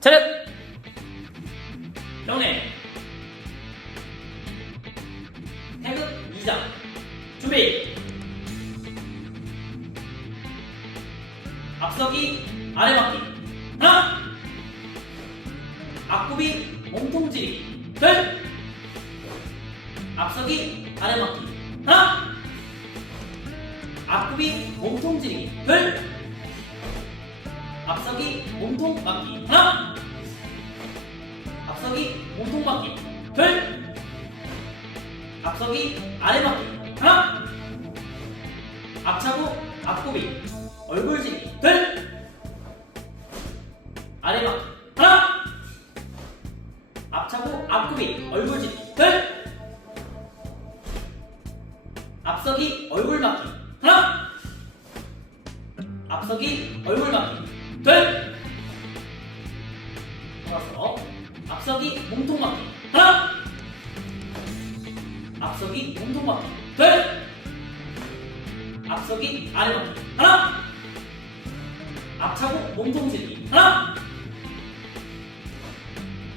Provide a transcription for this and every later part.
차렷! 경례 태극 2장. 준비. 앞서기 아래막기. 하나. 앞굽이 몸통질이 둘. 앞서기 아래막기. 하나. 앞굽이 몸통질이 둘 앞서기 몸통 막기. 하나. 앞서기 몸통 막기. 둘. 앞서기 아래 막기. 하나. 앞차고 앞굽이 얼굴지기. 둘. 아래 막기. 하나. 앞차고 앞굽이 얼굴지기. 둘. 앞서기 얼굴 막기. 하나. 앞서기 얼굴 막기 둘 돌아서 앞서기 몸통 막기 하나. 앞서기 몸통 막기 둘 앞서기 아래 막기 하나. 앞차고 몸통 지르기 하나.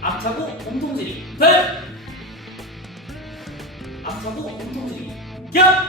앞차고 몸통 지르기 둘 앞차고 몸통 지르기 기합